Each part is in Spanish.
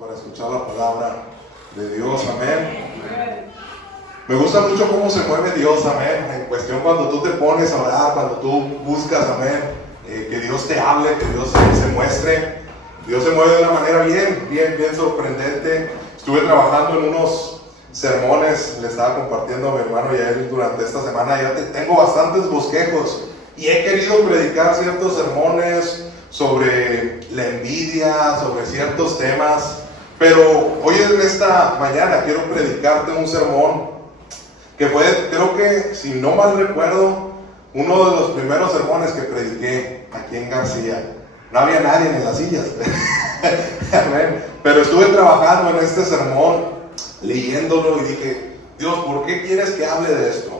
para escuchar la palabra de Dios, amén. Me gusta mucho cómo se mueve Dios, amén, en cuestión cuando tú te pones a orar, cuando tú buscas, amén, que Dios te hable, que Dios se muestre. Dios se mueve de una manera bien sorprendente. Estuve trabajando en unos sermones, le estaba compartiendo a mi hermano y a él durante esta semana. Ya tengo bastantes bosquejos y he querido predicar ciertos sermones sobre la envidia, sobre ciertos temas, pero hoy en esta mañana quiero predicarte un sermón que fue, creo que si no mal recuerdo, uno de los primeros sermones que prediqué aquí en García. No había nadie en las sillas, pero estuve trabajando en este sermón, leyéndolo y dije, Dios, ¿por qué quieres que hable de esto?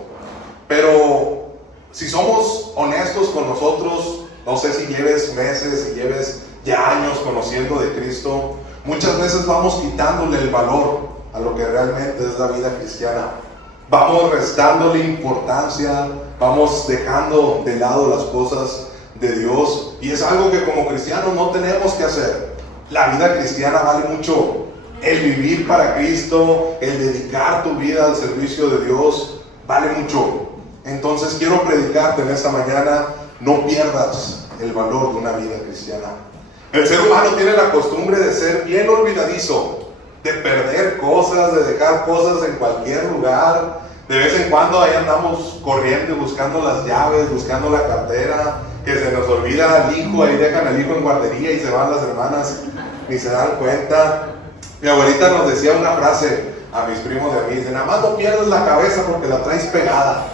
Pero si somos honestos con nosotros, no sé si lleves meses, si lleves ya años conociendo de Cristo, muchas veces vamos quitándole el valor a lo que realmente es la vida cristiana. Vamos restándole importancia, vamos dejando de lado las cosas de Dios, y es algo que como cristianos no tenemos que hacer. La vida cristiana vale mucho. El vivir para Cristo, el dedicar tu vida al servicio de Dios, vale mucho. Entonces quiero predicarte en esta mañana, no pierdas el valor de una vida cristiana. El ser humano tiene la costumbre de ser bien olvidadizo, de perder cosas, de dejar cosas en cualquier lugar. De vez en cuando ahí andamos corriendo, buscando las llaves, buscando la cartera, que se nos olvida al hijo, ahí dejan al hijo en guardería y se van las hermanas, ni se dan cuenta. Mi abuelita nos decía una frase a mis primos de mí, dice, nada más no pierdas la cabeza porque la traes pegada.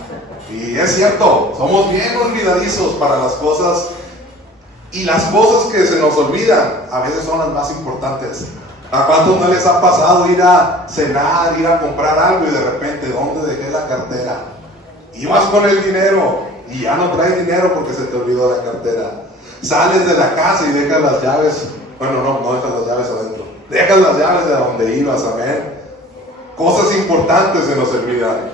Y es cierto, somos bien olvidadizos para las cosas, y las cosas que se nos olvidan a veces son las más importantes. ¿A cuántos no les ha pasado ir a cenar, ir a comprar algo y de repente, ¿dónde dejé la cartera? Ibas con el dinero y ya no traes dinero porque se te olvidó la cartera. Sales de la casa y dejas las llaves, bueno, no dejas las llaves adentro, dejas las llaves de donde ibas, amén. Cosas importantes se nos olvidan.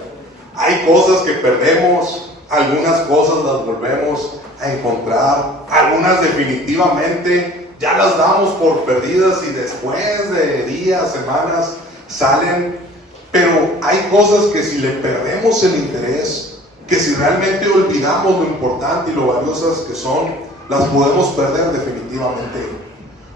Hay cosas que perdemos, algunas cosas las volvemos a encontrar, algunas definitivamente ya las damos por perdidas y después de días, semanas, salen. Pero hay cosas que si le perdemos el interés, que si realmente olvidamos lo importante y lo valiosas que son, las podemos perder definitivamente.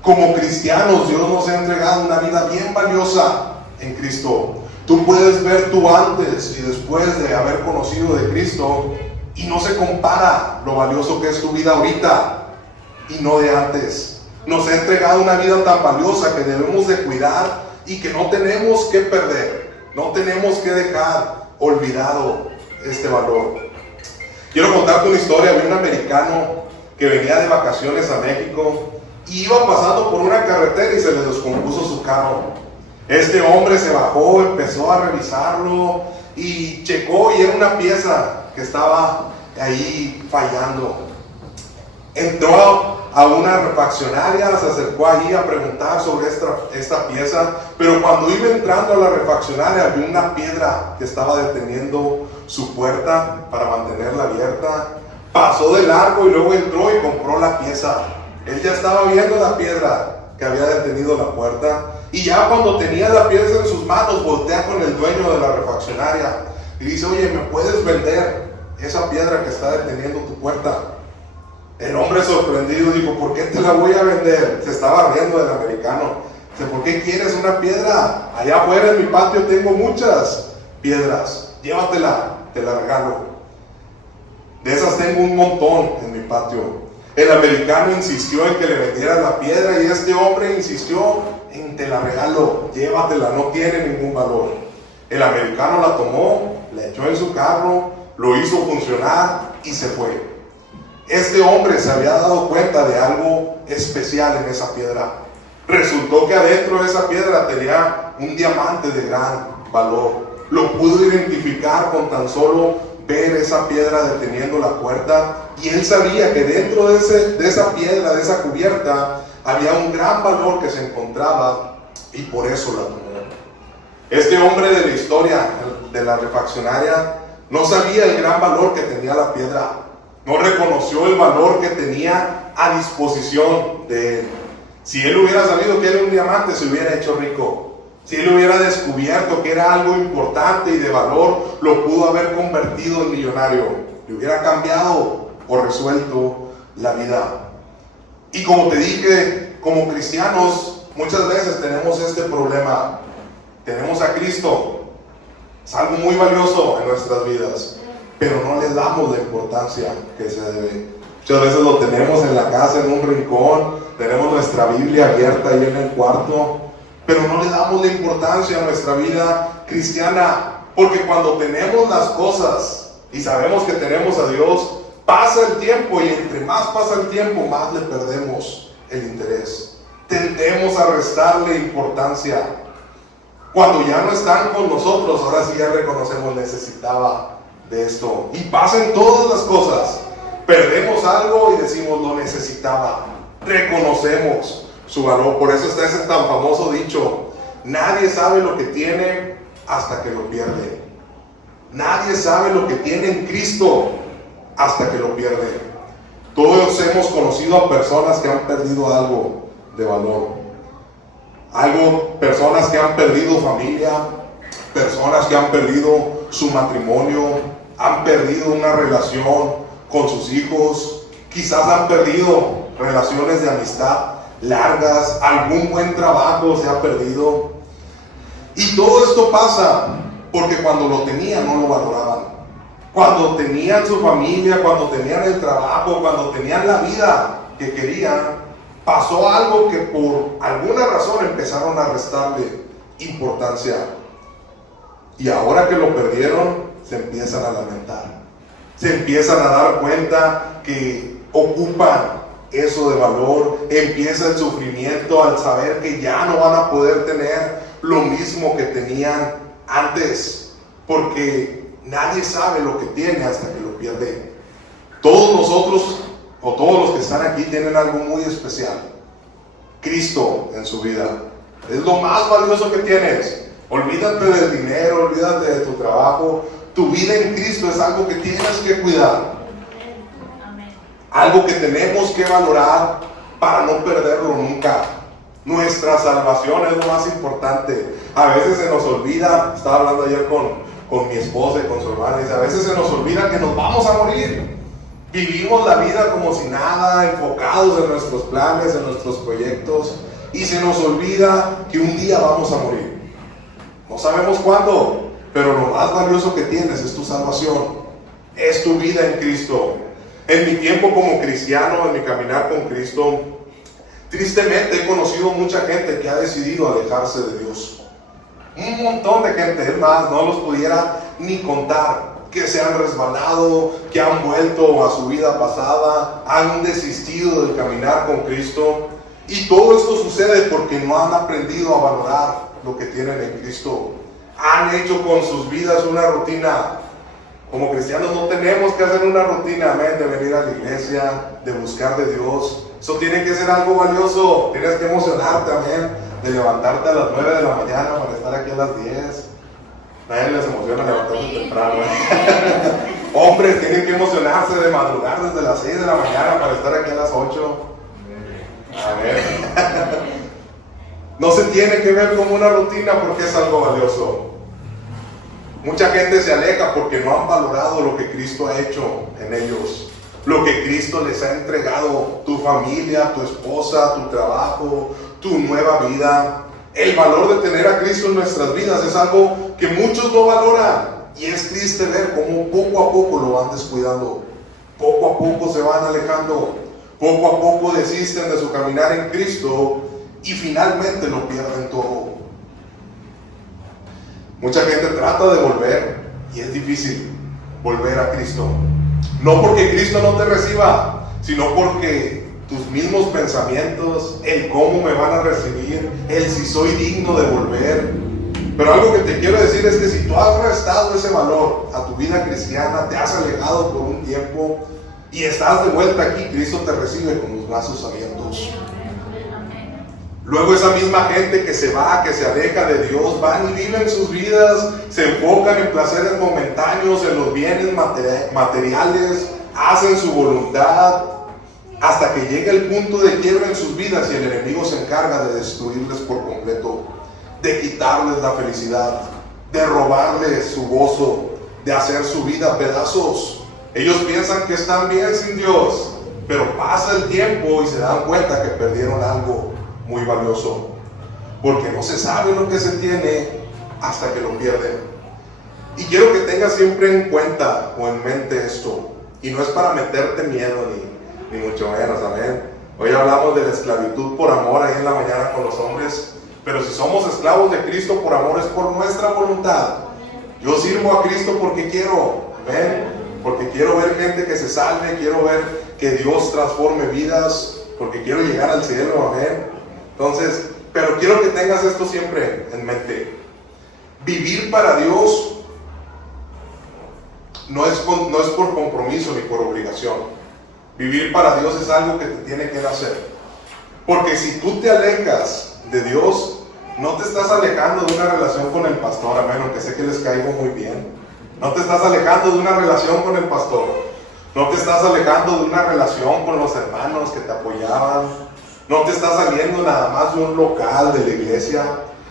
Como cristianos, Dios nos ha entregado una vida bien valiosa en Cristo. Tú puedes ver tú antes y después de haber conocido de Cristo, y no se compara lo valioso que es tu vida ahorita y no de antes. Nos ha entregado una vida tan valiosa que debemos de cuidar y que no tenemos que perder, no tenemos que dejar olvidado este valor. Quiero contarte una historia de un americano que venía de vacaciones a México y iba pasando por una carretera y se le descompuso su carro. Este hombre se bajó, empezó a revisarlo y checó y era una pieza que estaba ahí fallando. Entró a una refaccionaria, se acercó ahí a preguntar sobre esta pieza, pero cuando iba entrando a la refaccionaria había una piedra que estaba deteniendo su puerta para mantenerla abierta. Pasó de largo y luego entró y compró la pieza. Él ya estaba viendo la piedra que había detenido la puerta, y ya cuando tenía la pieza en sus manos voltea con el dueño de la refaccionaria y dice, oye, ¿me puedes vender esa piedra que está deteniendo tu puerta? El hombre sorprendido dijo, ¿por qué te la voy a vender? Se estaba riendo del americano. Dice, ¿por qué quieres una piedra? Allá afuera en mi patio tengo muchas piedras. Llévatela, te la regalo. De esas tengo un montón en mi patio. El americano insistió en que le vendiera la piedra y este hombre insistió en te la regalo, llévatela, no tiene ningún valor. El americano la tomó, la echó en su carro, lo hizo funcionar y se fue. Este hombre se había dado cuenta de algo especial en esa piedra. Resultó que adentro de esa piedra tenía un diamante de gran valor. Lo pudo identificar con tan solo ver esa piedra deteniendo la puerta, y él sabía que dentro de esa piedra, de esa cubierta, había un gran valor que se encontraba, y por eso la tomó. Este hombre de la historia de la refaccionaria no sabía el gran valor que tenía la piedra. No reconoció el valor que tenía a disposición de él. Si él hubiera sabido que era un diamante, se hubiera hecho rico. Si él hubiera descubierto que era algo importante y de valor, lo pudo haber convertido en millonario. Le hubiera cambiado o resuelto la vida. Y como te dije, como cristianos, muchas veces tenemos este problema. Tenemos a Cristo. Es algo muy valioso en nuestras vidas, pero no le damos la importancia que se debe. Muchas veces lo tenemos en la casa, en un rincón, tenemos nuestra Biblia abierta ahí en el cuarto, pero no le damos la importancia a nuestra vida cristiana, porque cuando tenemos las cosas y sabemos que tenemos a Dios, pasa el tiempo y entre más pasa el tiempo, más le perdemos el interés. Tendemos a restarle importancia. Cuando ya no están con nosotros, ahora sí ya reconocemos, necesitaba de esto. Y pasan todas las cosas. Perdemos algo y decimos, lo necesitaba. Reconocemos su valor. Por eso está ese tan famoso dicho: nadie sabe lo que tiene hasta que lo pierde. Nadie sabe lo que tiene en Cristo hasta que lo pierde. Todos hemos conocido a personas que han perdido algo de valor. Personas que han perdido familia, personas que han perdido su matrimonio, han perdido una relación con sus hijos, quizás han perdido relaciones de amistad largas, algún buen trabajo se ha perdido. Y todo esto pasa porque cuando lo tenían no lo valoraban. Cuando tenían su familia, cuando tenían el trabajo, cuando tenían la vida que querían, pasó algo que por alguna razón empezaron a restarle importancia. Y ahora que lo perdieron, se empiezan a lamentar. Se empiezan a dar cuenta que ocupan eso de valor. Empieza el sufrimiento al saber que ya no van a poder tener lo mismo que tenían antes. Porque nadie sabe lo que tiene hasta que lo pierde. Todos nosotros, o todos los que están aquí, tienen algo muy especial: Cristo en su vida. Es lo más valioso que tienes. Olvídate del dinero, olvídate de tu trabajo. Tu vida en Cristo es algo que tienes que cuidar. Algo que tenemos que valorar para no perderlo nunca. Nuestra salvación es lo más importante. A veces se nos olvida, estaba hablando ayer con mi esposa y con su hermana, y dice, a veces se nos olvida que nos vamos a morir. Vivimos la vida como si nada, enfocados en nuestros planes, en nuestros proyectos, y se nos olvida que un día vamos a morir. No sabemos cuándo, pero lo más valioso que tienes es tu salvación, es tu vida en Cristo. En mi tiempo como cristiano, en mi caminar con Cristo, tristemente he conocido mucha gente que ha decidido alejarse de Dios. Un montón de gente, es más, no los pudiera ni contar, que se han resbalado, que han vuelto a su vida pasada, han desistido del caminar con Cristo. Y todo esto sucede porque no han aprendido a valorar lo que tienen en Cristo. Han hecho con sus vidas una rutina. Como cristianos no tenemos que hacer una rutina, amén, de venir a la iglesia, de buscar de Dios. Eso tiene que ser algo valioso. Tienes que emocionarte, amén, de levantarte a las 9 de la mañana para estar aquí a las 10. Nadie les emociona levantarse temprano, Hombres tienen que emocionarse de madrugar desde las 6 de la mañana para estar aquí a las 8. A ver. No se tiene que ver como una rutina porque es algo valioso. Mucha gente se aleja porque no han valorado lo que Cristo ha hecho en ellos, lo que Cristo les ha entregado: tu familia, tu esposa, tu trabajo, tu nueva vida. El valor de tener a Cristo en nuestras vidas es algo que muchos no valoran, y es triste ver cómo poco a poco lo van descuidando, poco a poco se van alejando, poco a poco desisten de su caminar en Cristo y finalmente lo pierden todo. Mucha gente trata de volver y es difícil volver a Cristo. No porque Cristo no te reciba, sino porque tus mismos pensamientos, el cómo me van a recibir, el si soy digno de volver. Pero algo que te quiero decir es que si tú has restado ese valor a tu vida cristiana, te has alejado por un tiempo y estás de vuelta aquí, Cristo te recibe con los brazos abiertos. Luego esa misma gente que se va, que se aleja de Dios, van y viven sus vidas, se enfocan en placeres momentáneos, en los bienes materiales, hacen su voluntad, hasta que llega el punto de quiebra en sus vidas y el enemigo se encarga de destruirles por completo, de quitarles la felicidad, de robarles su gozo, de hacer su vida pedazos. Ellos piensan que están bien sin Dios, pero pasa el tiempo y se dan cuenta que perdieron algo muy valioso, porque no se sabe lo que se tiene hasta que lo pierden. Y quiero que tengas siempre en cuenta o en mente esto, y no es para meterte miedo ni mucho menos, amén. Hoy hablamos de la esclavitud por amor ahí en la mañana con los hombres, pero si somos esclavos de Cristo por amor es por nuestra voluntad. Yo sirvo a Cristo porque quiero, amén, porque quiero ver gente que se salve, quiero ver que Dios transforme vidas, porque quiero llegar al cielo, amén. Entonces, pero quiero que tengas esto siempre en mente. Vivir para Dios no es por compromiso ni por obligación. Vivir para Dios es algo que te tiene que nacer. Porque si tú te alejas de Dios, no te estás alejando de una relación con el pastor, amén, aunque sé que les caigo muy bien. No te estás alejando de una relación con el pastor. No te estás alejando de una relación con los hermanos que te apoyaban. No te estás saliendo nada más de un local de la iglesia,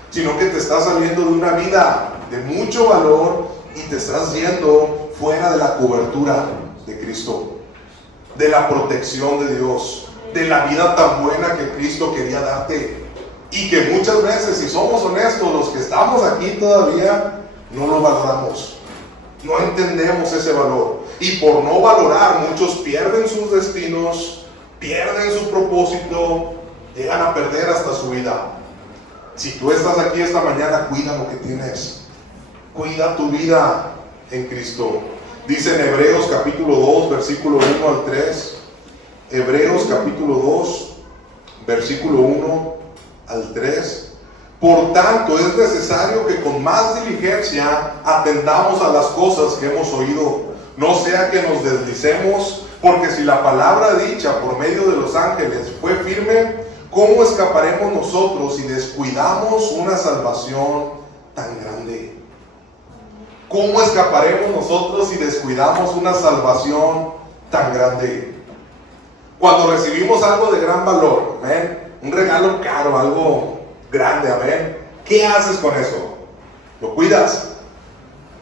sino que te estás saliendo de una vida de mucho valor y te estás yendo fuera de la cobertura de Cristo, de la protección de Dios, de la vida tan buena que Cristo quería darte. Y que muchas veces, si somos honestos, los que estamos aquí todavía no lo valoramos, no entendemos ese valor, y por no valorar muchos pierden sus destinos, pierden su propósito, llegan a perder hasta su vida. Si tú estás aquí esta mañana, cuida lo que tienes, cuida tu vida en Cristo. Dice en Hebreos capítulo 2 versículo 1 al 3, Hebreos capítulo 2 versículo 1 al 3: por tanto es necesario que con más diligencia atendamos a las cosas que hemos oído, no sea que nos deslicemos, porque si la palabra dicha por medio de los ángeles fue firme, ¿cómo escaparemos nosotros si descuidamos una salvación tan grande? ¿Cómo escaparemos nosotros si descuidamos una salvación tan grande? Cuando recibimos algo de gran valor, amén, un regalo caro, algo grande, amén, ¿qué haces con eso? ¿Lo cuidas?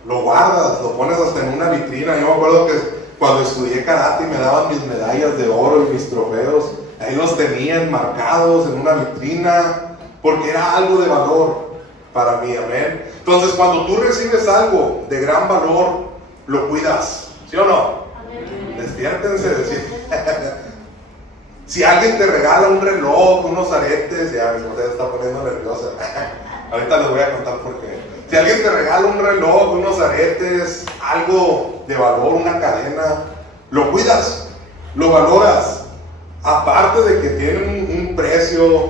¿Lo guardas? ¿Lo pones hasta en una vitrina? Yo me acuerdo que cuando estudié karate me daban mis medallas de oro y mis trofeos, ahí los tenían marcados en una vitrina, porque era algo de valor para mí, amén. Entonces, cuando tú recibes algo de gran valor, lo cuidas, ¿sí o no? Amén. Despiértense, decir. Si alguien te regala un reloj, unos aretes, ya mi mujer está poniendo nerviosa. Ahorita les voy a contar por qué. Si alguien te regala un reloj, unos aretes, algo de valor, una cadena, lo cuidas, lo valoras. Aparte de que tienen un precio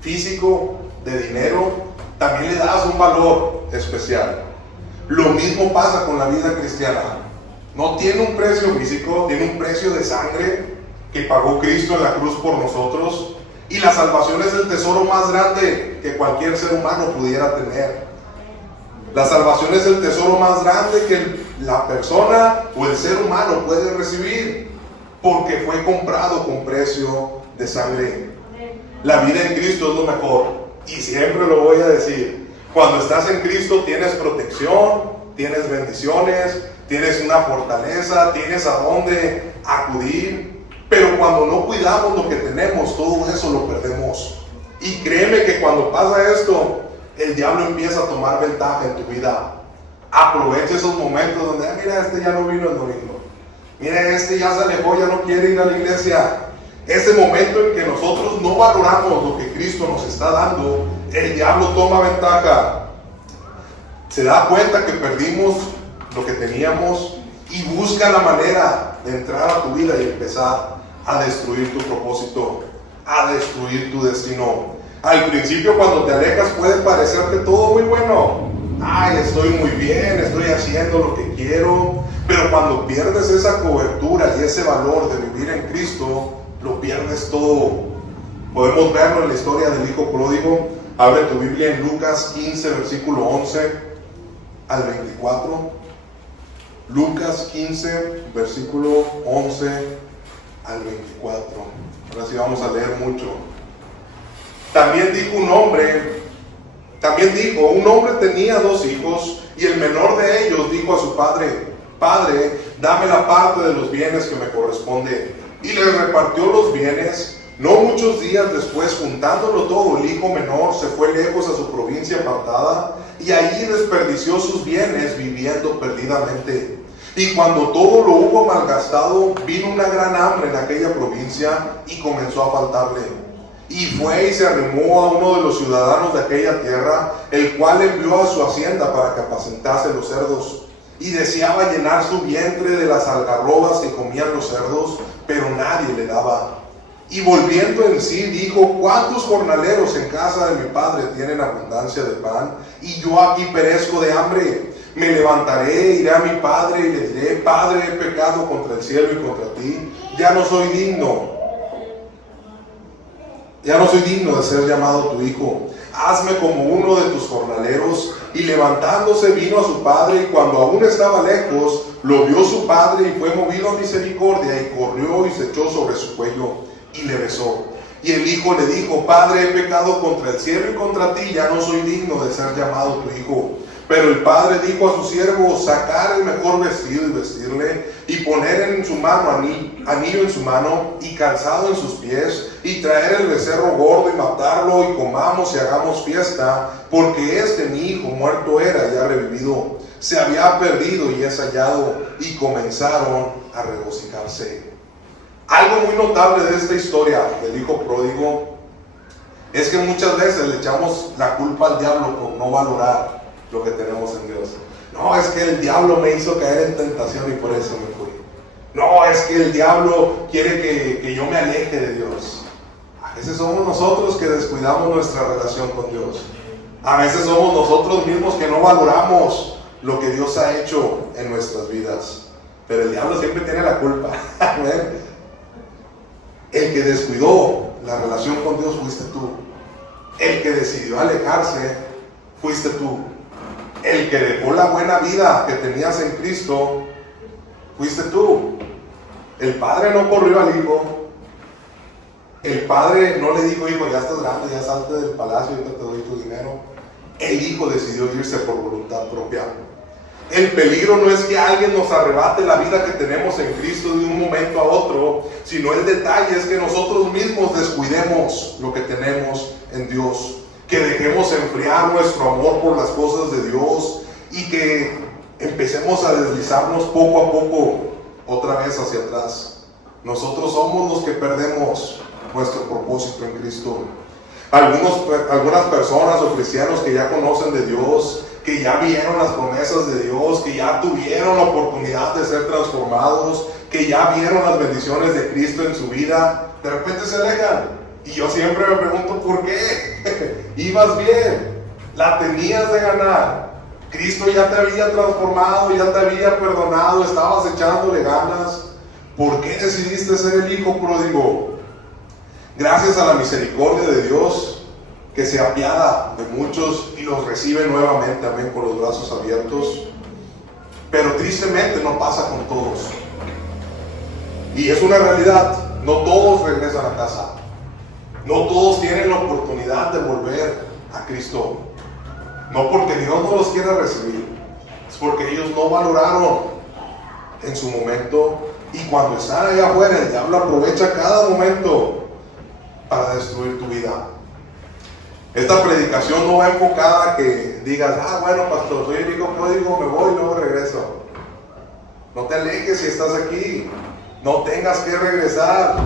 físico de dinero, también le das un valor especial. Lo mismo pasa con la vida cristiana. No tiene un precio físico, tiene un precio de sangre que pagó Cristo en la cruz por nosotros, y la salvación es el tesoro más grande que cualquier ser humano pudiera tener. La salvación es el tesoro más grande que la persona o el ser humano puede recibir, porque fue comprado con precio de sangre. La vida en Cristo es lo mejor. Y siempre lo voy a decir, cuando estás en Cristo tienes protección, tienes bendiciones, tienes una fortaleza, tienes a dónde acudir, pero cuando no cuidamos lo que tenemos, todo eso lo perdemos. Y créeme que cuando pasa esto, el diablo empieza a tomar ventaja en tu vida. Aprovecha esos momentos donde, mira, este ya no vino el domingo, mira, este ya se alejó, ya no quiere ir a la iglesia. Ese momento en que nosotros no valoramos lo que Cristo nos está dando, el diablo toma ventaja. Se da cuenta que perdimos lo que teníamos y busca la manera de entrar a tu vida y empezar a destruir tu propósito, a destruir tu destino. Al principio, cuando te alejas, puede parecerte todo muy bueno. Ay, estoy muy bien, estoy haciendo lo que quiero. Pero cuando pierdes esa cobertura y ese valor de vivir en Cristo, lo pierdes todo. Podemos verlo en la historia del hijo pródigo. Abre tu Biblia en Lucas 15, versículo 11 al 24. Lucas 15, versículo 11 al 24. Ahora sí vamos a leer mucho. También dijo, un hombre tenía 2 hijos, y el menor de ellos dijo a su padre: Padre, dame la parte de los bienes que me corresponde. Y le repartió los bienes. No muchos días después, juntándolo todo, el hijo menor se fue lejos a su provincia apartada, y allí desperdició sus bienes viviendo perdidamente. Y cuando todo lo hubo malgastado, vino una gran hambre en aquella provincia y comenzó a faltarle. Y fue y se arrimó a uno de los ciudadanos de aquella tierra, el cual envió a su hacienda para que apacentase los cerdos. Y deseaba llenar su vientre de las algarrobas que comían los cerdos, pero nadie le daba. Y volviendo en sí dijo: ¿Cuántos jornaleros en casa de mi padre tienen abundancia de pan, y yo aquí perezco de hambre? Me levantaré, iré a mi padre y le diré: Padre, he pecado contra el cielo y contra ti, ya no soy digno de ser llamado tu hijo. Hazme como uno de tus jornaleros. Y levantándose vino a su padre, y cuando aún estaba lejos, lo vio su padre, y fue movido a misericordia, y corrió y se echó sobre su cuello, y le besó. Y el hijo le dijo: Padre, he pecado contra el cielo y contra ti, ya no soy digno de ser llamado tu hijo. Pero el padre dijo a su siervo: sacar el mejor vestido y vestirle, y poner en su mano anillo en su mano, y calzado en sus pies, y traer el becerro gordo y matarlo, y comamos y hagamos fiesta, porque mi hijo muerto era y ha revivido, se había perdido y es hallado. Y comenzaron a regocijarse. Algo muy notable de esta historia del hijo pródigo es que muchas veces le echamos la culpa al diablo por no valorar lo que tenemos en Dios. No, es que el diablo me hizo caer en tentación y por eso me fui. No, es que el diablo quiere que yo me aleje de Dios. A veces somos nosotros que descuidamos nuestra relación con Dios. A veces somos nosotros mismos que no valoramos lo que Dios ha hecho en nuestras vidas. Pero el diablo siempre tiene la culpa. El que descuidó la relación con Dios fuiste tú. El que decidió alejarse fuiste tú. El que dejó la buena vida que tenías en Cristo fuiste tú. El padre no corrió al hijo. El padre no le dijo: hijo, ya estás grande, ya salte del palacio, yo te doy tu dinero. El hijo decidió irse por voluntad propia. El peligro no es que alguien nos arrebate la vida que tenemos en Cristo de un momento a otro, sino el detalle es que nosotros mismos descuidemos lo que tenemos en Dios, que dejemos enfriar nuestro amor por las cosas de Dios y que empecemos a deslizarnos poco a poco otra vez hacia atrás. Nosotros somos los que perdemos nuestro propósito en Cristo. Algunas personas o cristianos que ya conocen de Dios, que ya vieron las promesas de Dios, que ya tuvieron la oportunidad de ser transformados, que ya vieron las bendiciones de Cristo en su vida, de repente se alejan. Y yo siempre me pregunto: ¿por qué? Ibas bien, la tenías de ganar. Cristo ya te había transformado, ya te había perdonado, estabas echándole ganas. ¿Por qué decidiste ser el hijo pródigo? Gracias a la misericordia de Dios, que se apiada de muchos y los recibe nuevamente, amén, con los brazos abiertos. Pero tristemente no pasa con todos. Y es una realidad, no todos regresan a casa. No todos tienen la oportunidad de volver a Cristo. No porque Dios no los quiera recibir, es porque ellos no valoraron en su momento. Y cuando están allá afuera, el diablo aprovecha cada momento para destruir tu vida. Esta predicación no va enfocada a que digas: bueno, pastor, soy el hijo pródigo, me voy y luego regreso. No te alejes si estás aquí, no tengas que regresar,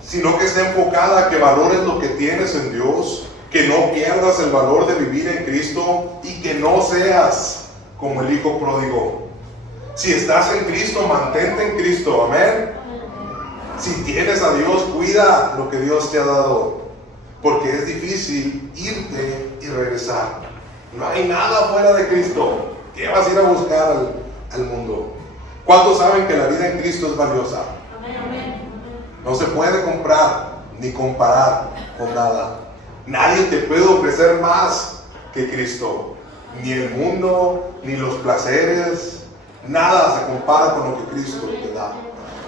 sino que esté enfocada a que valores lo que tienes en Dios, que no pierdas el valor de vivir en Cristo y que no seas como el hijo pródigo. Si estás en Cristo, mantente en Cristo, amén. Si tienes a Dios, cuida lo que Dios te ha dado, porque es difícil irte y regresar. No hay nada fuera de Cristo. ¿Qué vas a ir a buscar al mundo? ¿Cuántos saben que la vida en Cristo es valiosa? No se puede comprar ni comparar con nada. Nadie te puede ofrecer más que Cristo. Ni el mundo, ni los placeres, nada se compara con lo que Cristo te da.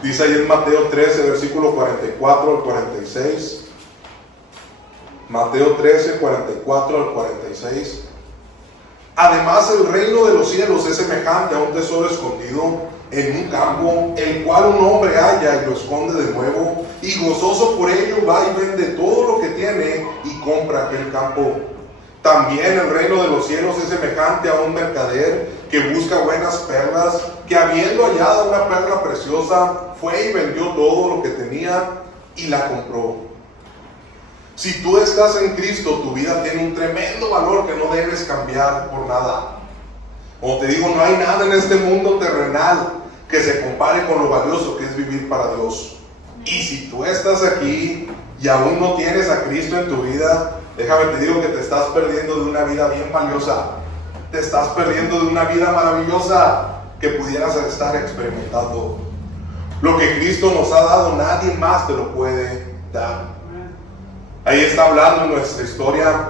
Dice ahí en Mateo 13, versículo 44 al 46. Mateo 13, 44 al 46. Además, el reino de los cielos es semejante a un tesoro escondido en un campo, el cual un hombre halla y lo esconde de nuevo, y gozoso por ello va y vende todo lo que tiene y compra aquel campo. También el reino de los cielos es semejante a un mercader que busca buenas perlas, que habiendo hallado una perla preciosa, fue y vendió todo lo que tenía y la compró. Si tú estás en Cristo, tu vida tiene un tremendo valor que no debes cambiar por nada. Como te digo, no hay nada en este mundo terrenal que se compare con lo valioso que es vivir para Dios. Y si tú estás aquí y aún no tienes a Cristo en tu vida, déjame te digo que te estás perdiendo de una vida bien valiosa. Te estás perdiendo de una vida maravillosa que pudieras estar experimentando. Lo que Cristo nos ha dado, nadie más te lo puede dar. Ahí está hablando en nuestra historia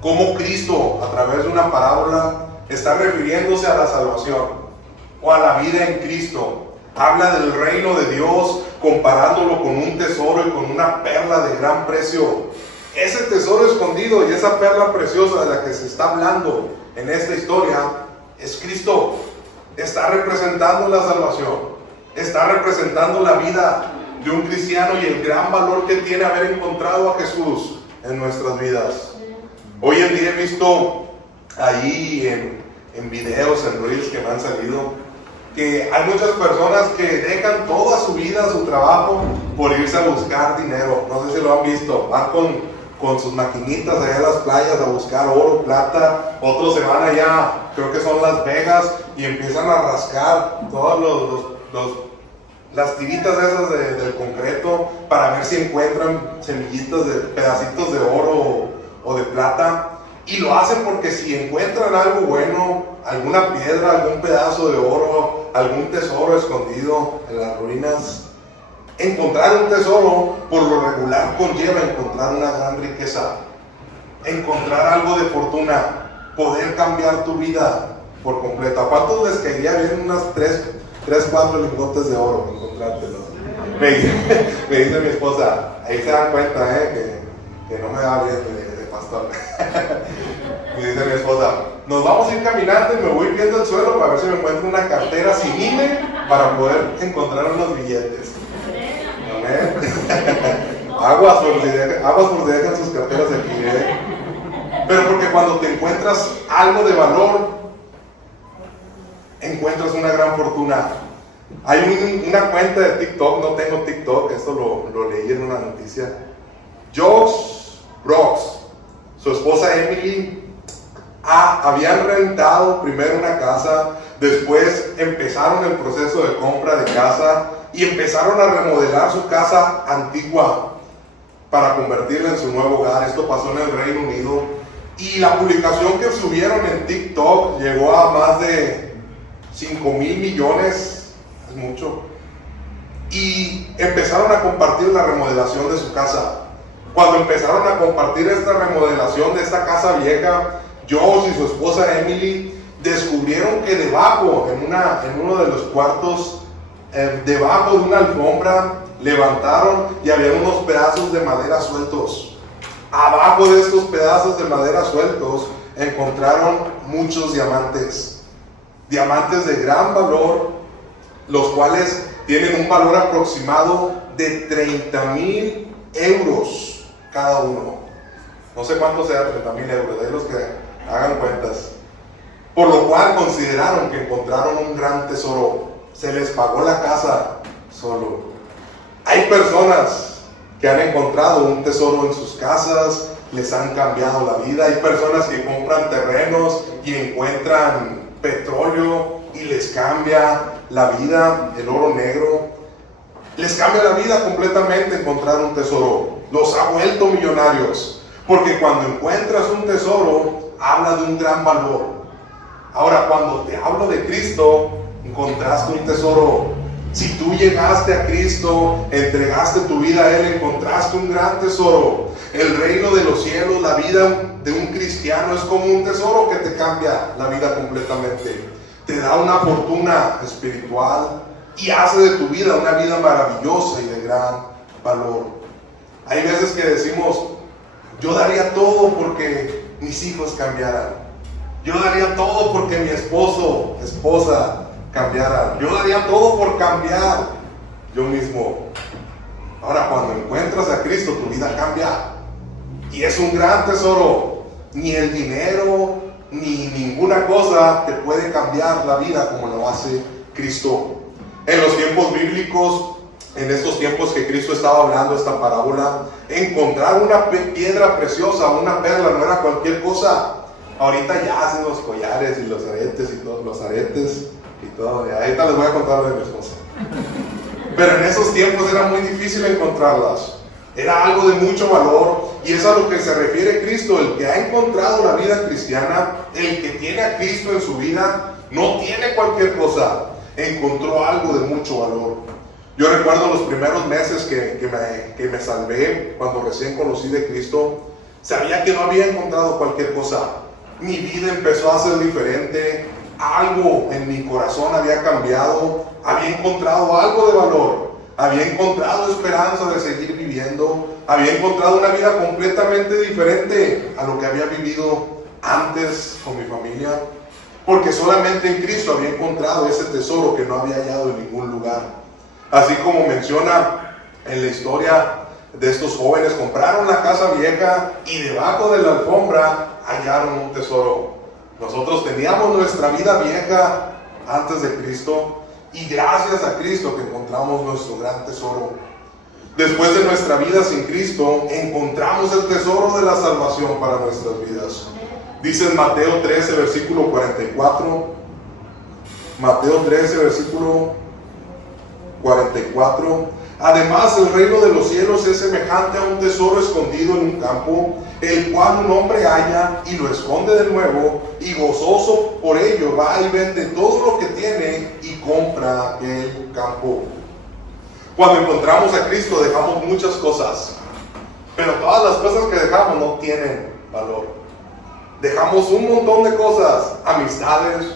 cómo Cristo, a través de una parábola, está refiriéndose a la salvación o a la vida en Cristo. Habla del reino de Dios comparándolo con un tesoro y con una perla de gran precio. Ese tesoro escondido y esa perla preciosa de la que se está hablando en esta historia es Cristo. Está representando la salvación, está representando la vida de un cristiano y el gran valor que tiene haber encontrado a Jesús en nuestras vidas. Hoy en día he visto ahí en videos, en reels que me han salido, que hay muchas personas que dejan toda su vida, su trabajo, por irse a buscar dinero. No sé si lo han visto, van con sus maquinitas allá en las playas a buscar oro, plata. Otros se van allá, creo que son Las Vegas, y empiezan a rascar todos las tiritas esas del concreto para ver si encuentran semillitas de pedacitos de oro o de plata. Y lo hacen porque si encuentran algo bueno, alguna piedra, algún pedazo de oro, algún tesoro escondido en las ruinas, encontrar un tesoro por lo regular conlleva encontrar una gran riqueza, encontrar algo de fortuna, poder cambiar tu vida por completo. ¿A cuántos les caería bien unas 4 lingotes de oro encontrártelos? Me dice mi esposa, ahí se dan cuenta que no me va bien de pastor. Me dice mi esposa, nos vamos a ir caminando y me voy viendo el suelo para ver si me encuentro una cartera sin INE para poder encontrar unos billetes. Amén. Aguas por si dejan sus carteras aquí, Pero porque cuando te encuentras algo de valor, encuentras una gran fortuna. Hay una cuenta de TikTok, no tengo TikTok, esto lo leí en una noticia. Josh Brooks, su esposa Emily, habían rentado primero una casa, después empezaron el proceso de compra de casa y empezaron a remodelar su casa antigua para convertirla en su nuevo hogar. Esto pasó en el Reino Unido y la publicación que subieron en TikTok llegó a más de 5,000 millones, es mucho, y empezaron a compartir la remodelación de su casa. Cuando empezaron a compartir esta remodelación de esta casa vieja, Josh y su esposa Emily descubrieron que debajo, en uno de los cuartos, debajo de una alfombra, levantaron y había unos pedazos de madera sueltos. Abajo de estos pedazos de madera sueltos encontraron muchos diamantes de gran valor, los cuales tienen un valor aproximado de 30,000 euros cada uno. No sé cuánto sea 30,000 euros, de los que hagan cuentas. Por lo cual consideraron que encontraron un gran tesoro. Se les pagó la casa solo. Hay personas que han encontrado un tesoro en sus casas, les han cambiado la vida. Hay personas que compran terrenos y encuentran petróleo y les cambia la vida, el oro negro. Les cambia la vida completamente encontrar un tesoro. Los ha vuelto millonarios. Porque cuando encuentras un tesoro, habla de un gran valor. Ahora, cuando te hablo de Cristo, encontraste un tesoro. Si tú llegaste a Cristo, entregaste tu vida a Él, encontraste un gran tesoro. El reino de los cielos, la vida de un cristiano es como un tesoro que te cambia la vida completamente. Te da una fortuna espiritual, y hace de tu vida una vida maravillosa y de gran valor. Hay veces que decimos, yo daría todo porque mis hijos cambiaran. Yo daría todo porque mi esposa cambiara. Yo daría todo por cambiar yo mismo. Ahora, cuando encuentras a Cristo, tu vida cambia. Y es un gran tesoro. Ni el dinero, ni ninguna cosa te puede cambiar la vida como lo hace Cristo. En los tiempos bíblicos, en estos tiempos que Cristo estaba hablando esta parábola, encontrar una piedra preciosa, una perla, no era cualquier cosa. Ahorita ya hacen los collares y los aretes y todos los aretes y todo. Y ahorita les voy a contar lo de mi esposa. Pero en esos tiempos era muy difícil encontrarlas. Era algo de mucho valor, y es a lo que se refiere Cristo. El que ha encontrado la vida cristiana, el que tiene a Cristo en su vida, no tiene cualquier cosa. Encontró algo de mucho valor. Yo recuerdo los primeros meses que me salvé, cuando recién conocí de Cristo, sabía que no había encontrado cualquier cosa. Mi vida empezó a ser diferente, algo en mi corazón había cambiado, había encontrado algo de valor, había encontrado esperanza de seguir viviendo, había encontrado una vida completamente diferente a lo que había vivido antes con mi familia, porque solamente en Cristo había encontrado ese tesoro que no había hallado en ningún lugar. Así como menciona en la historia de estos jóvenes, compraron la casa vieja y debajo de la alfombra hallaron un tesoro. Nosotros teníamos nuestra vida vieja antes de Cristo, y gracias a Cristo que encontramos nuestro gran tesoro. Después de nuestra vida sin Cristo, encontramos el tesoro de la salvación para nuestras vidas. Dice en Mateo 13, versículo 44. Mateo 13, versículo 44. Además, el reino de los cielos es semejante a un tesoro escondido en un campo, el cual un hombre halla y lo esconde de nuevo, y gozoso por ello va y vende todo lo que tiene y compra aquel campo. Cuando encontramos a Cristo dejamos muchas cosas, pero todas las cosas que dejamos no tienen valor. Dejamos un montón de cosas: amistades,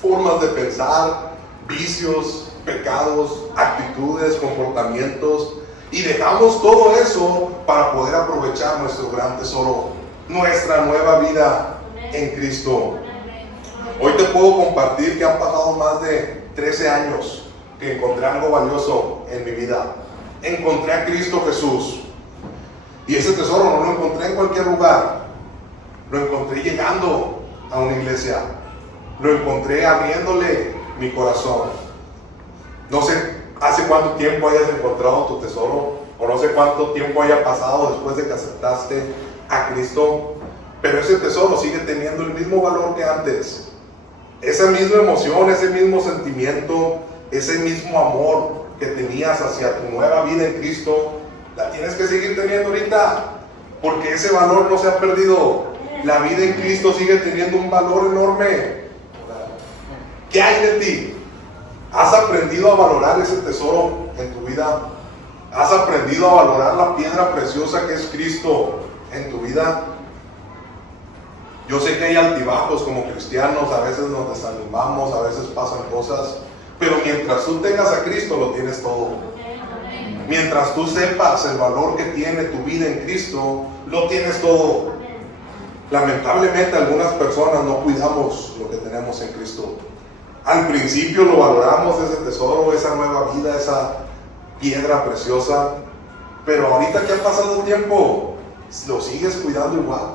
formas de pensar, vicios, pecados, actitudes, comportamientos, y dejamos todo eso para poder aprovechar nuestro gran tesoro, nuestra nueva vida en Cristo. Hoy te puedo compartir que han pasado más de 13 años que encontré algo valioso en mi vida. Encontré a Cristo Jesús, y ese tesoro no lo encontré en cualquier lugar. Lo encontré llegando a una iglesia, lo encontré abriéndole mi corazón. No sé hace cuánto tiempo hayas encontrado tu tesoro, o no sé cuánto tiempo haya pasado después de que aceptaste a Cristo, pero ese tesoro sigue teniendo el mismo valor que antes. Esa misma emoción, ese mismo sentimiento, ese mismo amor que tenías hacia tu nueva vida en Cristo, la tienes que seguir teniendo ahorita, porque ese valor no se ha perdido. La vida en Cristo sigue teniendo un valor enorme. ¿Qué hay de ti? ¿Has aprendido a valorar ese tesoro en tu vida? ¿Has aprendido a valorar la piedra preciosa que es Cristo en tu vida? Yo sé que hay altibajos como cristianos, a veces nos desanimamos, a veces pasan cosas, pero mientras tú tengas a Cristo lo tienes todo. Mientras tú sepas el valor que tiene tu vida en Cristo, lo tienes todo. Lamentablemente algunas personas no cuidamos lo que tenemos en Cristo. Al principio lo valoramos, ese tesoro, esa nueva vida, esa piedra preciosa, pero ahorita que ha pasado el tiempo, lo sigues cuidando igual.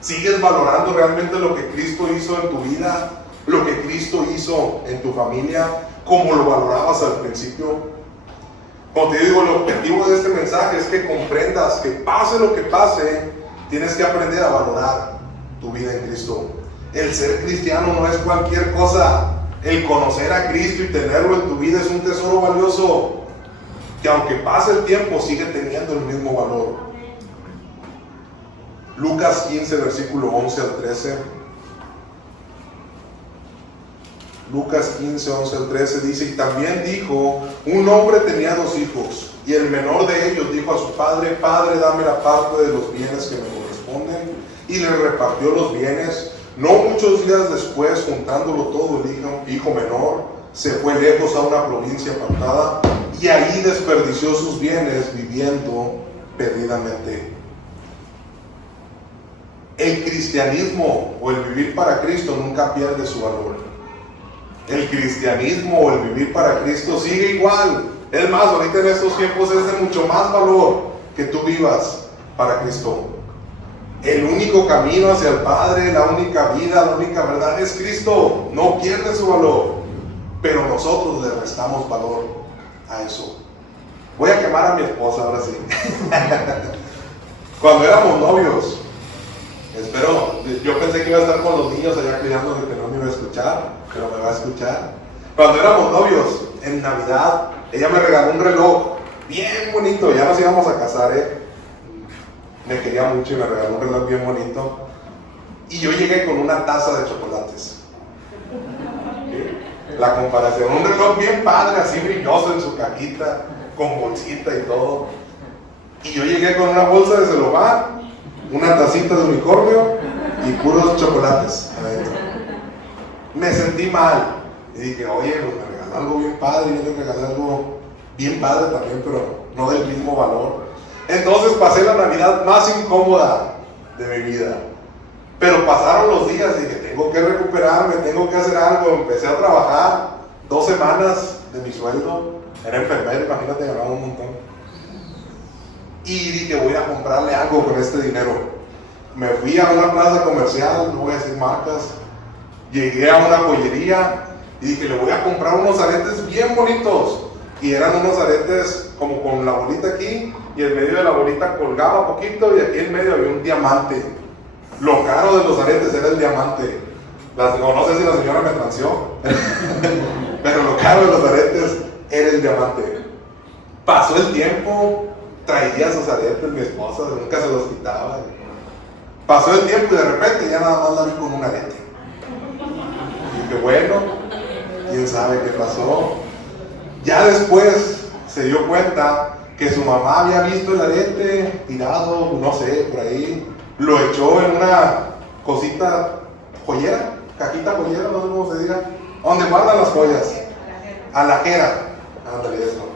Sigues valorando realmente lo que Cristo hizo en tu vida, lo que Cristo hizo en tu familia, como lo valorabas al principio. Como te digo, el objetivo de este mensaje es que comprendas que pase lo que pase, tienes que aprender a valorar tu vida en Cristo. El ser cristiano no es cualquier cosa. El conocer a Cristo y tenerlo en tu vida es un tesoro valioso, que aunque pase el tiempo sigue teniendo el mismo valor. Lucas 15, versículo 11 al 13. Lucas 15, 11 al 13 dice: y también dijo, un hombre tenía 2 hijos, y el menor de ellos dijo a su padre: Padre, dame la parte de los bienes que me corresponden, y le repartió los bienes. No muchos días después, juntándolo todo, el hijo menor se fue lejos a una provincia apartada y ahí desperdició sus bienes viviendo perdidamente. El cristianismo o el vivir para Cristo nunca pierde su valor. El cristianismo o el vivir para Cristo sigue igual. Es más, ahorita en estos tiempos es de mucho más valor que tú vivas para Cristo. El único camino hacia el Padre, la única vida, la única verdad es Cristo. No pierde su valor, pero nosotros le restamos valor a eso. Voy a quemar a mi esposa ahora sí. Cuando éramos novios, yo pensé que iba a estar con los niños allá criando, que no me iba a escuchar, pero me va a escuchar. Cuando éramos novios, en Navidad, ella me regaló un reloj bien bonito. Ya nos íbamos a casar, me quería mucho y me regaló un reloj bien bonito. Y yo llegué con una taza de chocolates. ¿Sí? La comparación, un reloj bien padre, así brilloso en su cajita, con bolsita y todo. Y yo llegué con una bolsa de celofán, una tacita de unicornio y puros chocolates adentro. Me sentí mal y dije, oye, pues me regaló algo bien padre, yo le regalé algo bien padre también, pero no del mismo valor. Entonces pasé la Navidad más incómoda de mi vida. Pero pasaron los días y dije, tengo que recuperarme, tengo que hacer algo. Empecé a trabajar 2 semanas de mi sueldo. Era enfermero, imagínate, ganaba un montón. Y dije, voy a comprarle algo con este dinero. Me fui a una plaza comercial, no voy a decir marcas. Llegué a una joyería y dije, le voy a comprar unos aretes bien bonitos. Y eran unos aretes como con la bolita aquí, y en medio de la bolita colgaba poquito, y aquí en medio había un diamante. Lo caro de los aretes era el diamante. No sé si la señora me transió, pero lo caro de los aretes era el diamante. Pasó el tiempo, traía esos aretes mi esposa, nunca se los quitaba. Pasó el tiempo y de repente ya nada más la vi con un arete. Y dije, bueno, quién sabe qué pasó. Ya después se dio cuenta que su mamá había visto el arete tirado, no sé, por ahí. Lo echó en una cosita joyera, cajita joyera, no sé cómo se diga, donde guardan las joyas. Alajera, ándale eso.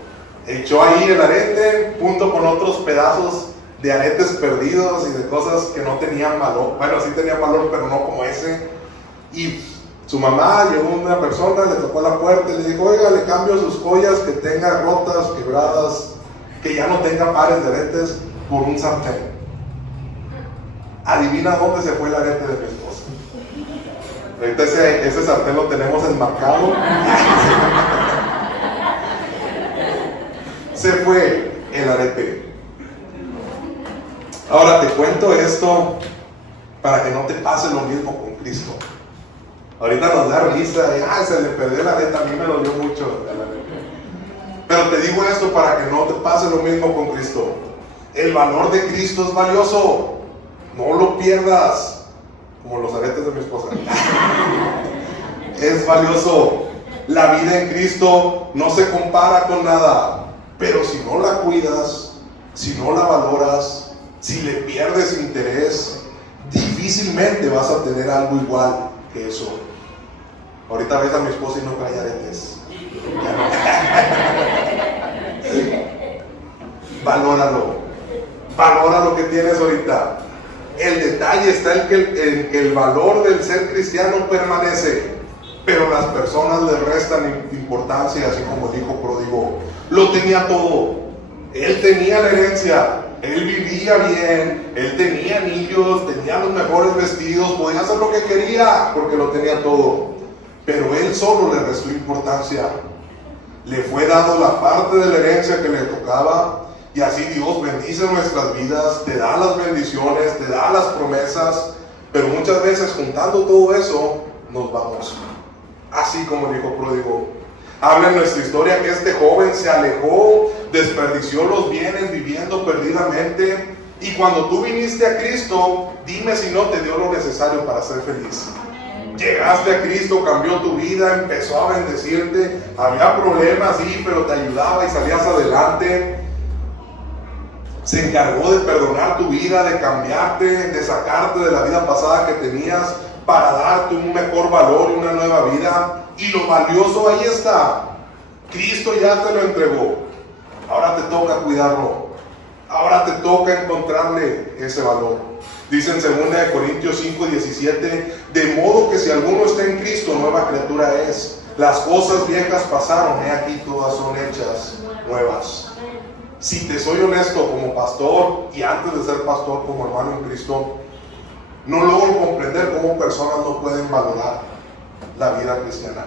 Echó ahí el arete junto con otros pedazos de aretes perdidos y de cosas que no tenían valor. Bueno, sí tenían valor, pero no como ese. Y su mamá, llegó una persona, le tocó la puerta y le dijo, oiga, le cambio sus joyas que tenga rotas, quebradas, que ya no tenga pares de aretes, por un sartén. Adivina dónde se fue el arete de mi esposa. Ahorita ese sartén lo tenemos enmarcado. Se fue el arete. Ahora te cuento esto para que no te pase lo mismo con Cristo. Ahorita nos da risa y se le perdió el arete, a mí me dolió mucho el arete. Pero te digo esto para que no te pase lo mismo con Cristo. El valor de Cristo es valioso. No lo pierdas, como los aretes de mi esposa. Es valioso. La vida en Cristo no se compara con nada. Pero si no la cuidas, si no la valoras, si le pierdes interés, difícilmente vas a tener algo igual que eso. Ahorita ves a mi esposa y no trae aretes. Valora lo que tienes ahorita. El detalle está en que el valor del ser cristiano permanece, pero las personas le restan importancia, así como el hijo pródigo. Lo tenía todo. Él tenía la herencia, él vivía bien, él tenía anillos, tenía los mejores vestidos, podía hacer lo que quería porque lo tenía todo. Pero él solo le restó importancia. Le fue dado la parte de la herencia que le tocaba. Y así Dios bendice nuestras vidas, te da las bendiciones, te da las promesas, pero muchas veces juntando todo eso, nos vamos. Así como el hijo pródigo. Habla en nuestra historia que este joven se alejó, desperdició los bienes viviendo perdidamente, y cuando tú viniste a Cristo, dime si no te dio lo necesario para ser feliz. Llegaste a Cristo, cambió tu vida, empezó a bendecirte, había problemas, sí, pero te ayudaba y salías adelante. Se encargó de perdonar tu vida, de cambiarte, de sacarte de la vida pasada que tenías para darte un mejor valor y una nueva vida. Y lo valioso ahí está. Cristo ya te lo entregó. Ahora te toca cuidarlo. Ahora te toca encontrarle ese valor. Dice en 2 Corintios 5:17, de modo que si alguno está en Cristo, nueva criatura es. Las cosas viejas pasaron, he aquí todas son hechas nuevas. Si te soy honesto como pastor y antes de ser pastor como hermano en Cristo, no logro comprender cómo personas no pueden valorar la vida cristiana.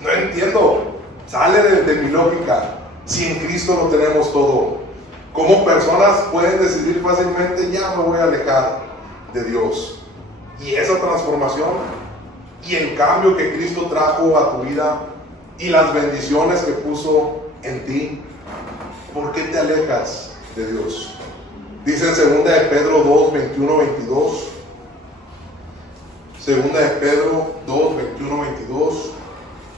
No entiendo, sale de mi lógica. Si en Cristo lo tenemos todo, ¿cómo personas pueden decidir fácilmente, ya me voy a alejar de Dios? Y esa transformación y el cambio que Cristo trajo a tu vida y las bendiciones que puso en ti, ¿por qué te alejas de Dios? Dice en 2 de Pedro 2, 21, 22. 2 de Pedro 2, 21, 22.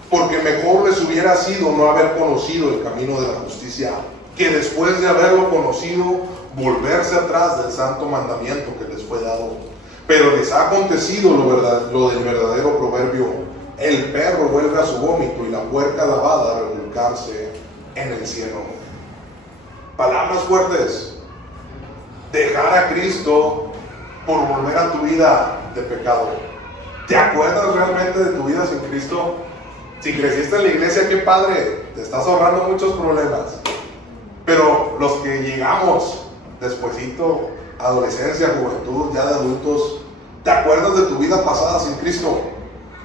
Porque mejor les hubiera sido no haber conocido el camino de la justicia, que después de haberlo conocido, volverse atrás del santo mandamiento que les fue dado. Pero les ha acontecido lo del verdadero proverbio: el perro vuelve a su vómito y la puerca lavada a revolcarse en el cielo. Palabras fuertes. Dejar a Cristo por volver a tu vida de pecado. ¿Te acuerdas realmente de tu vida sin Cristo? Si creciste en la iglesia, qué padre, te estás ahorrando muchos problemas. Pero los que llegamos despuesito, adolescencia, juventud, ya de adultos, ¿te acuerdas de tu vida pasada sin Cristo?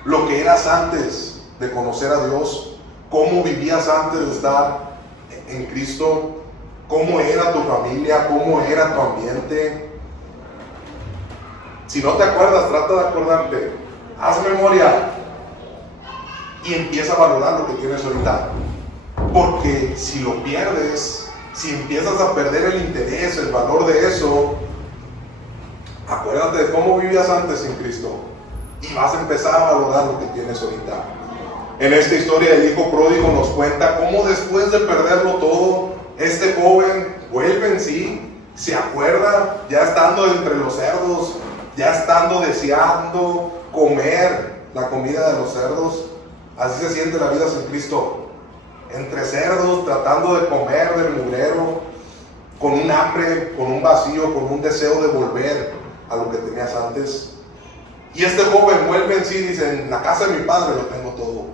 Lo que eras antes de conocer a Dios, cómo vivías antes de estar en Cristo, cómo era tu familia, cómo era tu ambiente. Si no te acuerdas, trata de acordarte, haz memoria y empieza a valorar lo que tienes ahorita. Porque si lo pierdes, si empiezas a perder el interés, el valor de eso, acuérdate de cómo vivías antes sin Cristo y vas a empezar a valorar lo que tienes ahorita. En esta historia del hijo pródigo nos cuenta cómo después de perderlo todo, este joven vuelve en sí, se acuerda, ya estando entre los cerdos, ya estando deseando comer la comida de los cerdos. Así se siente la vida sin Cristo, entre cerdos, tratando de comer del mugrero, con un hambre, con un vacío, con un deseo de volver a lo que tenías antes. Y este joven vuelve en sí y dice: en la casa de mi padre lo tengo todo,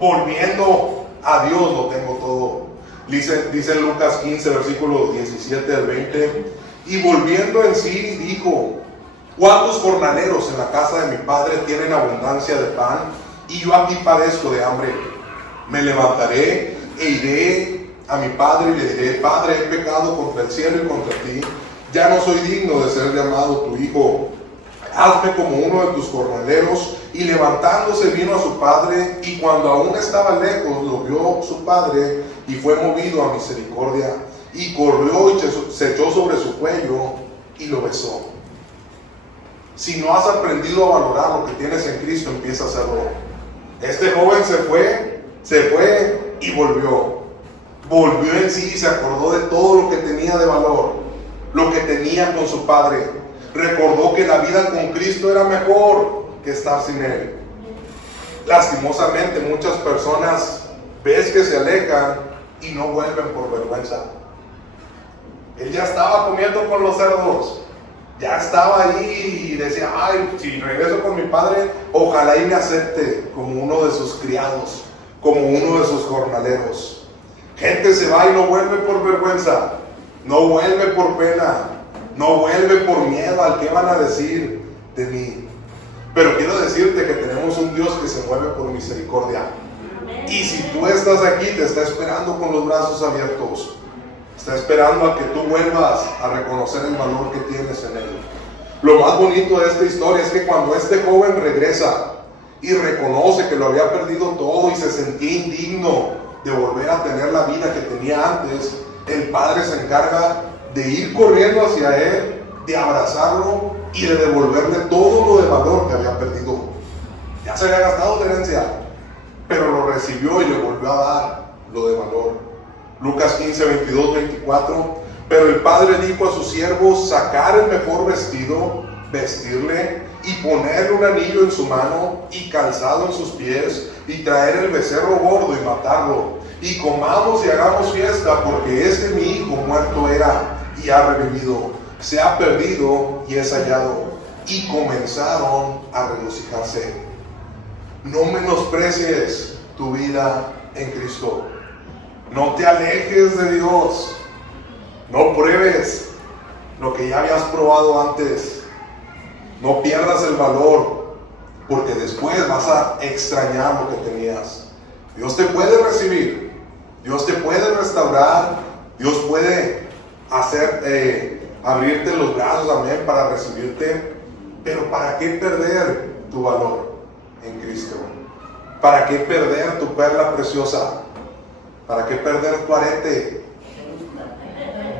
volviendo a Dios lo tengo todo. Dice en Lucas 15, versículos 17 al 20, y volviendo en sí dijo: ¿cuántos jornaleros en la casa de mi padre tienen abundancia de pan? Y yo aquí padezco de hambre. Me levantaré e iré a mi padre y le diré: Padre, he pecado contra el cielo y contra ti. Ya no soy digno de ser llamado tu hijo. Hazme como uno de tus jornaleros. Y levantándose vino a su padre, y cuando aún estaba lejos lo vio su padre, y fue movido a misericordia, y corrió y se echó sobre su cuello y lo besó. Si no has aprendido a valorar lo que tienes en Cristo, empieza a hacerlo. Este joven se fue y volvió. Volvió en sí y se acordó de todo lo que tenía de valor, lo que tenía con su padre. Recordó que la vida con Cristo era mejor que estar sin Él. Lastimosamente, muchas personas ves que se alejan y no vuelven por vergüenza. Él ya estaba comiendo con los cerdos, ya estaba ahí y decía: ay, si regreso con mi padre, ojalá y me acepte como uno de sus criados, como uno de sus jornaleros. Gente se va y no vuelve por vergüenza, no vuelve por pena, no vuelve por miedo al que van a decir de mí. Pero quiero decirte que tenemos un Dios que se mueve por misericordia. Y si tú estás aquí, te está esperando con los brazos abiertos. Está esperando a que tú vuelvas a reconocer el valor que tienes en Él. Lo más bonito de esta historia es que cuando este joven regresa y reconoce que lo había perdido todo y se sentía indigno de volver a tener la vida que tenía antes, el padre se encarga de ir corriendo hacia él, de abrazarlo y de devolverle todo lo de valor que había perdido. Ya se había gastado la herencia, pero lo recibió y le volvió a dar lo de valor. Lucas 15, 22, 24. Pero el padre dijo a sus siervos: sacar el mejor vestido vestirle y ponerle un anillo en su mano y calzado en sus pies y traer el becerro gordo y matarlo. Y comamos y hagamos fiesta, porque este mi hijo muerto era y ha revivido, se ha perdido y es hallado. Y comenzaron a regocijarse. No menosprecies tu vida en Cristo. No te alejes de Dios. No pruebes lo que ya habías probado antes. No pierdas el valor, porque después vas a extrañar lo que tenías. Dios te puede recibir, Dios te puede restaurar, Dios puede abrirte los brazos, amén, para recibirte. Pero ¿para qué perder tu valor en Cristo? ¿Para qué perder tu perla preciosa? ¿Para qué perder tu arete?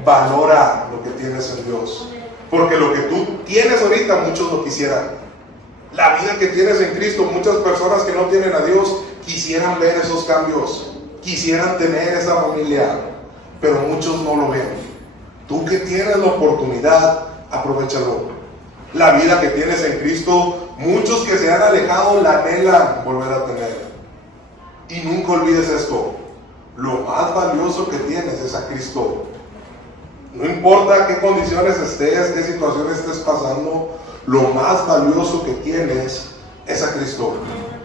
Valora lo que tienes en Dios, porque lo que tú tienes ahorita muchos lo quisieran. La vida que tienes en Cristo, muchas personas que no tienen a Dios quisieran ver esos cambios, quisieran tener esa familia, pero muchos no lo ven. Tú que tienes la oportunidad, aprovéchalo. La vida que tienes en Cristo, muchos que se han alejado la anhelan volver a tener. Y nunca olvides esto: lo más valioso que tienes es a Cristo. No importa qué condiciones estés, qué situaciones estés pasando, lo más valioso que tienes es a Cristo.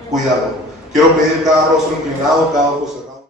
Cuídalo. Quiero pedir cada rostro inclinado, cada ojo cerrado.